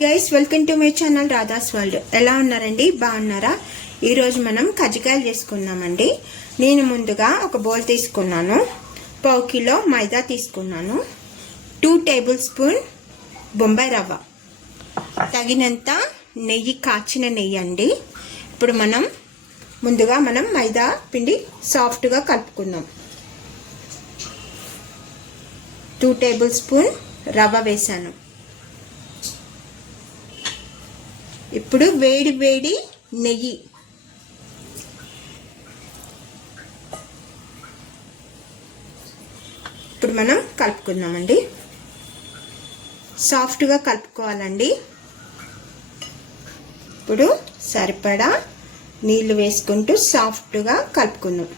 Guys welcome to my channel Radha's world. ఎలా ఉన్నారండి? బాగున్నారా? ఈరోజు మనం కజ్జికాయలు చేసుకున్నామండి. నేను ముందుగా ఒక బౌల్ తీసుకున్నాను, పావు కిలో మైదా తీసుకున్నాను, 2 టేబుల్ స్పూన్ బొంబాయి రవ్వ, తగినంత నెయ్యి, కాచిన నెయ్యి అండి. ఇప్పుడు ముందుగా మైదా పిండి సాఫ్ట్గా కలుపుకుందాం. 2 టేబుల్ స్పూన్ రవ్వ వేసాను. ఇప్పుడు వేడి వేడి నెయ్యి, ఇప్పుడు కలుపుకుందామండి. సాఫ్ట్గా కలుపుకోవాలండి. ఇప్పుడు సరిపడా నీళ్లు వేసుకుంటూ సాఫ్ట్గా కలుపుకుందాం.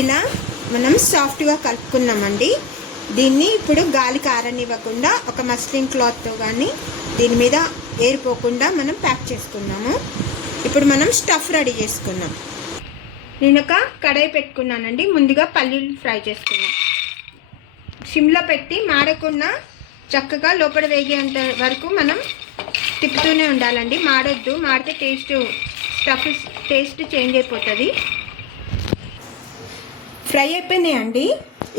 ఇలా సాఫ్ట్గా కలుపుకున్నామండి. దీన్ని ఇప్పుడు గాలి కారనివ్వకుండా ఒక మస్లిన్ క్లాత్తో కానీ దీని మీద ఏరిపోకుండా ప్యాక్ చేసుకున్నాము. ఇప్పుడు స్టఫ్ రెడీ చేసుకున్నాం. నేను ఒక కడాయి పెట్టుకున్నానండి. ముందుగా పల్లీలు ఫ్రై చేసుకున్నాం. సిమ్లో పెట్టి మాడకుండా చక్కగా లోపల వేగేంత వరకు తిప్పుతూనే ఉండాలండి. మాడొద్దు, మాడితే స్టఫ్ టేస్ట్ చేంజ్ అయిపోతుంది. ఫ్రై అయిపోయినాయండి.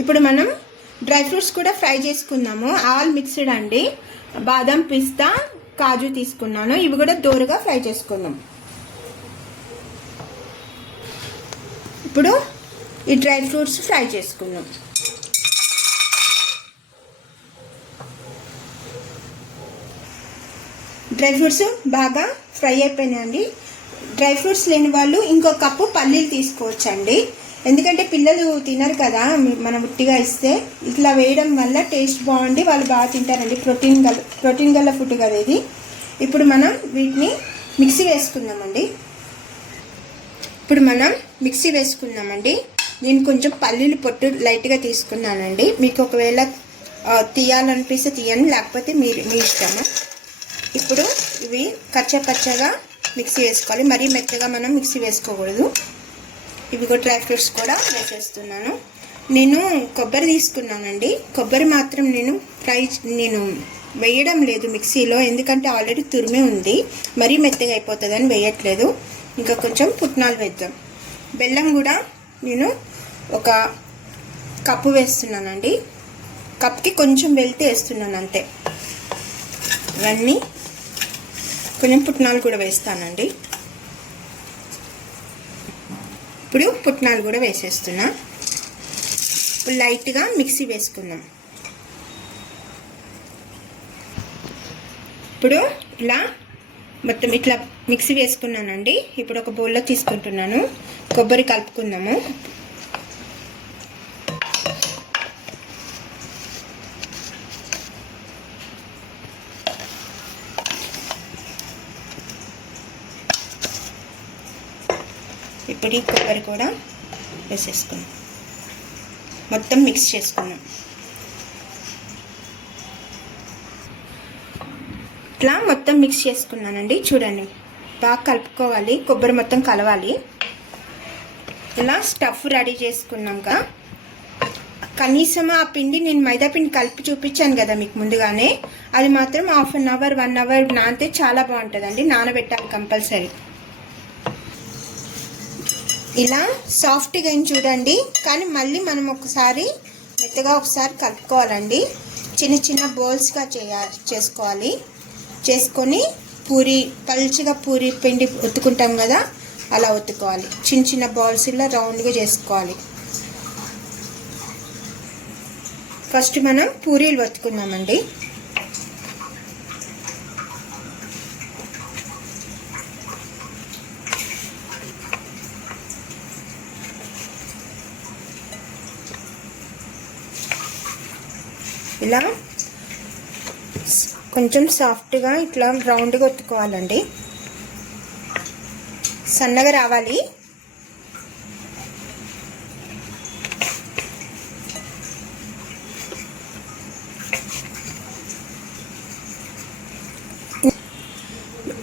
ఇప్పుడు డ్రై ఫ్రూట్స్ కూడా ఫ్రై చేసుకుందాము. ఆల్ మిక్స్డ్ అండి. బాదం, పిస్తా, కాజు తీసుకున్నాను. ఇవి కూడా దోరగా ఫ్రై చేసుకుందాం. ఇప్పుడు ఈ డ్రై ఫ్రూట్స్ ఫ్రై చేసుకుందాం. డ్రై ఫ్రూట్స్ బాగా ఫ్రై అయిపోయినాయండి. డ్రై ఫ్రూట్స్ లేని వాళ్ళు ఇంకో కప్పు పల్లీలు తీసుకోవచ్చండి. ఎందుకంటే పిల్లలు తినరు కదా, మనం ఉట్టిగా ఇస్తే. ఇట్లా వేయడం వల్ల టేస్ట్ బాగుండి వాళ్ళు బాగా తింటారండి. ప్రోటీన్ గల ఫుడ్ కదా ఇది. ఇప్పుడు వీటిని మిక్సీ వేసుకుందామండి. నేను కొంచెం పల్లీలు పొట్టు లైట్గా తీసుకున్నానండి. మీకు ఒకవేళ తీయాలనిపిస్తే తీయండి, లేకపోతే మీ ఇష్టము. ఇప్పుడు ఇవి కచ్చపచ్చగా మిక్సీ వేసుకోవాలి. మరీ మెత్తగా మిక్సీ వేసుకోకూడదు. ఇవి కూడా డ్రై ఫ్రూట్స్ కూడా వేసేస్తున్నాను. నేను కొబ్బరి తీసుకున్నానండి. కొబ్బరి మాత్రం నేను వేయడం లేదు మిక్సీలో, ఎందుకంటే ఆల్రెడీ తురిమే ఉంది. మరీ మెత్తగా అయిపోతుందని వేయట్లేదు. ఇంకా కొంచెం పుట్నాలు వేద్దాం. బెల్లం కూడా నేను ఒక కప్పు వేస్తున్నానండి. కప్కి కొంచెం వెళ్తే వేస్తున్నాను అంతే. ఇవన్నీ కొంచెం పుట్నాలు కూడా వేస్తానండి. ఇప్పుడు పుట్నాలు కూడా వేసేస్తున్నా. ఇప్పుడు లైట్గా మిక్సీ వేసుకుందాం. ఇప్పుడు మొత్తం ఇట్లా మిక్సీ వేసుకున్నానండి. ఇప్పుడు ఒక బౌల్లో తీసుకుంటున్నాను. కొబ్బరి కలుపుకుందాము. ఇప్పుడు ఈ కొబ్బరి కూడా వేసేసుకున్నాం. మొత్తం మిక్స్ చేసుకున్నాం. ఇట్లా మొత్తం మిక్స్ చేసుకున్నానండి. చూడండి, బాగా కలుపుకోవాలి. కొబ్బరి మొత్తం కలవాలి. ఇలా స్టఫ్ రెడీ చేసుకున్నాక కనీసం ఆ పిండి, నేను మైదా పిండి కలిపి చూపించాను కదా మీకు ముందుగానే, అది మాత్రం 1/2 అవర్ 1 అవర్ నానితే చాలా బాగుంటుందండి. నానబెట్టాలి కంపల్సరీ. ఇలా సాఫ్ట్గా అయింది చూడండి. కానీ మళ్ళీ ఒకసారి మెత్తగా ఒకసారి కలుపుకోవాలండి. చిన్న చిన్న బౌల్స్గా చేసుకోవాలి. చేసుకొని పల్చగా పూరి పిండి ఒత్తుకుంటాం కదా, అలా ఒత్తుకోవాలి. చిన్న చిన్న బౌల్స్ ఇలా రౌండ్గా చేసుకోవాలి. ఫస్ట్ పూరీలు ఒత్తుకుందామండి. ఇలా కొంచెం సాఫ్ట్గా ఇట్లా రౌండ్గా ఒత్తుకోవాలండి. సన్నగా రావాలి.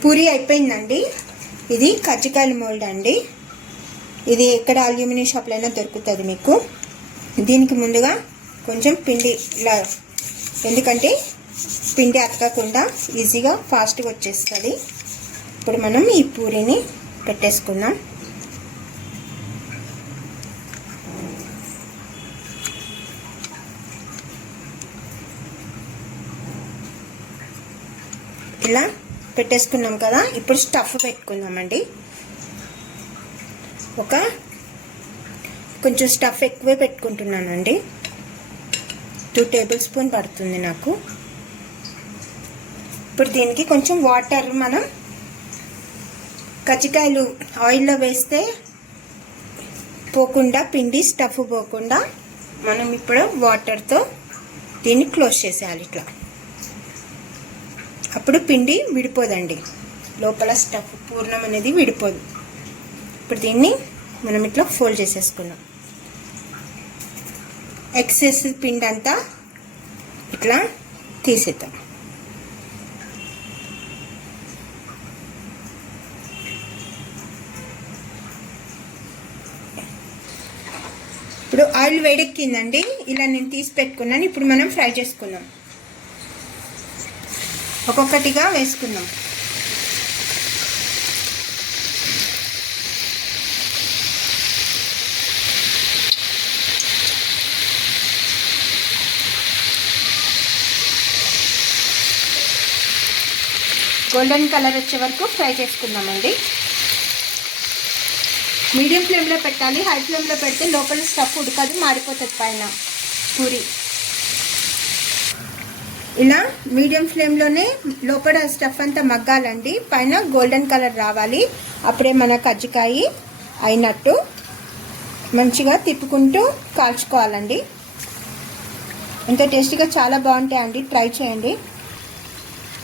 పూరి అయిపోయిందండి. ఇది కజ్జికాయల మోల్డ్ అండి. ఇది ఎక్కడ అల్యూమినియం షాప్లో అయినా దొరుకుతుంది మీకు. దీనికి ముందుగా కొంచెం పిండి ఇలా, ఎందుకంటే పిండి అతకకుండా ఈజీగా ఫాస్ట్గా వచ్చేస్తుంది. ఇప్పుడు మనం ఈ పూరీని పెట్టేసుకుందాం. ఇలా పెట్టేసుకున్నాం కదా. ఇప్పుడు స్టఫ్ పెట్టుకుందామండి. కొంచెం స్టఫ్ ఎక్కువే పెట్టుకుంటున్నానండి. 2 టేబుల్ స్పూన్ పడుతుంది నాకు. ఇప్పుడు దీనికి కొంచెం వాటర్, మనం కజ్జికాయలు ఆయిల్లో వేస్తే పోకుండా, పిండి స్టఫ్ పోకుండా మనం ఇప్పుడు వాటర్తో దీన్ని క్లోజ్ చేసేయాలి ఇట్లా. అప్పుడు పిండి విడిపోదండి, లోపల స్టఫ్ పూర్ణం అనేది విడిపోదు. ఇప్పుడు దీన్ని మనం ఇట్లా ఫోల్డ్ చేసేసుకున్నాం. ఎక్సెస్ పిండి అంతా ఇట్లా తీసేద్దాం. ఇప్పుడు ఆయిల్ వేడెక్కిందండి. ఇలా నేను తీసి పెట్టుకున్నాను. ఇప్పుడు మనం ఫ్రై చేసుకుందాం. ఒక్కొక్కటిగా వేసుకుందాం. గోల్డెన్ కలర్ వచ్చే వరకు ఫ్రై చేసుకుందామండి. మీడియం ఫ్లేమ్లో పెట్టాలి. హై ఫ్లేమ్లో పెడితే లోపల స్టఫ్ ఉడకదు, మాడిపోతుంది పైన పూరి. ఇలా మీడియం ఫ్లేమ్లోనే లోపల స్టఫ్ అంతా మగ్గాలండి. పైన గోల్డెన్ కలర్ రావాలి. అప్పుడే మన కజ్జికాయ అయినట్టు. మంచిగా తిప్పుకుంటూ కాల్చుకోవాలండి. ఎంతో టేస్టీగా చాలా బాగుంటాయండి. ట్రై చేయండి.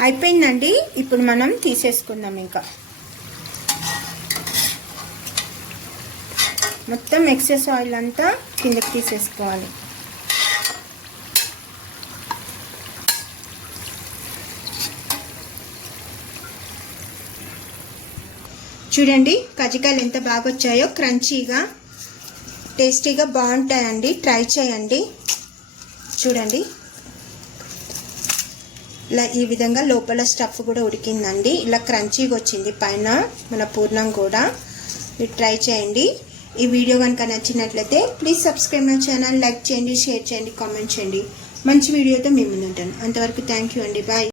అయిపోయిందండి. ఇప్పుడు మనం తీసేసుకుందాం. ఇంకా మొత్తం ఎక్సెస్ ఆయిల్ అంతా కిందకి తీసేసుకోవాలి. చూడండి కజ్జికాయలు ఎంత బాగా వచ్చాయో. క్రంచీగా, టేస్టీగా బాగుంటాయండి. ట్రై చేయండి. చూడండి ఇలా ఈ విధంగా లోపల స్టఫ్ కూడా ఉడికిందండి. ఇలా క్రంచీగా వచ్చింది పైన మన పూర్ణం కూడా. మీరు ట్రై చేయండి. ఈ వీడియో కనుక నచ్చినట్లయితే please subscribe my channel. Like చేయండి, షేర్ చేయండి, కామెంట్ చేయండి. మంచి వీడియోతో మీ ముందు ఉంటాను. అంతవరకు థ్యాంక్ యూ అండి. బాయ్.